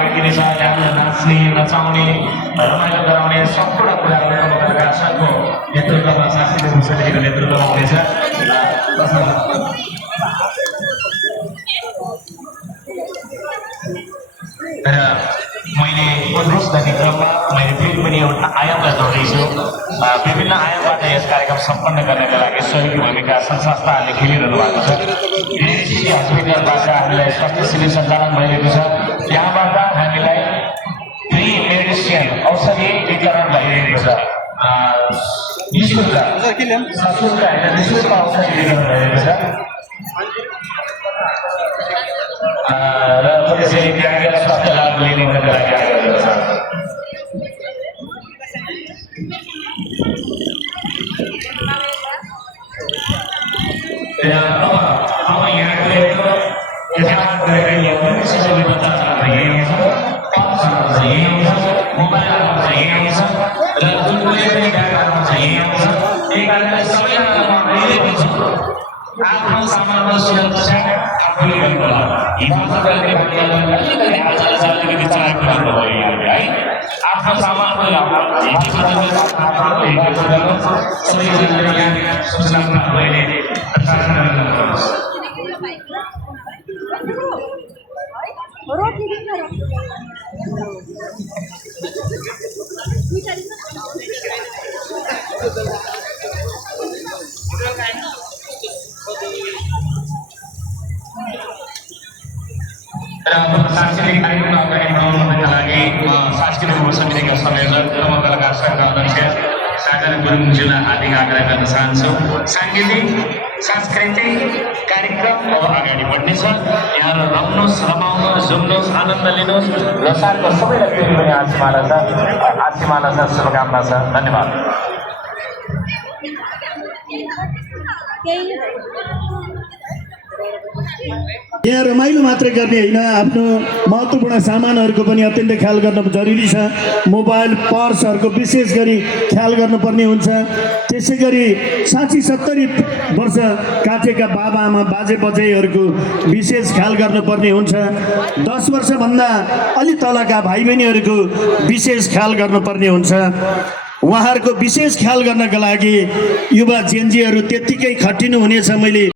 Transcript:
नाच्ने नचाउने रमाइलो गराउने सम्पूर्ण कुराहरू दर्शकको नेतृत्वमा सांस्कृतिक समितिको नेतृत्वमा हुनेछ। र मैले उद्घोष गर्ने क्रममा मैले फेरि पनि एउटा आयामलाई जोड्दैछु। विभिन्न आयामबाट यस कार्यक्रम सम्पन्न गर्नका लागि सहयोगी भूमिका संस्थाहरूले खेलिरहनु भएको छ। सिटी हस्पिटलबाट हामीलाई स्वास्थ्य शिविर सञ्चालन भइरहेको छ। यहाँबाट हामीलाई फ्री मेडिसिन औषधि वितरण भइरहेको छ। निःशुल्क सशुल्क होइन, निःशुल्क औषधि वितरण भइरहेको छ। र त्यसरी त्यहाँनिर स्वास्थ्य लाभ लिनुको लागि आएको छ। अब यहाँको यथार्थ गरेर यो शिशुले बच्चा चलाउँदा यही आउँछ, यही आउँछ, मोबाइल आउँछ यही आउँछ, र जुन कुनै पनि ब्याग आउँछ यही आउँछ। त्यही कारणले सबैलाई आफ्नो सामानको सुरक्षा आफूले गर्नुपर्छ। हिफाजत गर्ने भन्ने आजलाई अलिकति चाहेको राम्रो भयो यहाँले है। आफ्नो सामानको सबैजनाले यहाँ सूचना प्राप्त भइले प्रशासन गर्नुपर्छ। सांस्कृतिक कार्यक्रम अगाडि बढाउनका लागि सांस्कृतिक समितिका संयोजक एवं कलाकार संघका अध्यक्ष सागर गुरुङज्यूलाई हार्दिक आग्रह गर्न चाहन्छु। सांस्कृतिक कार्यक्रम अब अगाडि बढ्नेछ। यहाँहरू रम्नुहोस्, रमाउनुहोस्, झुम्नुहोस्, आनन्द लिनुहोस्। लोसारको सबैलाई फेरि पनि आशीमाला छ, शुभकामना छ। धन्यवाद। यहाँ रमाइलो मात्रै गर्ने होइन, आफ्नो महत्त्वपूर्ण सामानहरूको पनि अत्यन्तै ख्याल गर्न जरुरी छ। मोबाइल पर्सहरूको विशेष गरी ख्याल गर्नुपर्ने हुन्छ। त्यसै गरी 60-70 वर्ष काटेका बाबाआमा बाजे बजैहरूको विशेष ख्याल गर्नुपर्ने हुन्छ। 10 वर्षभन्दा अलि तलका भाइ बहिनीहरूको विशेष ख्याल गर्नुपर्ने हुन्छ। उहाँहरूको विशेष ख्याल गर्नका लागि युवा जेनजीहरू त्यत्तिकै खटिनु हुनेछ। मैले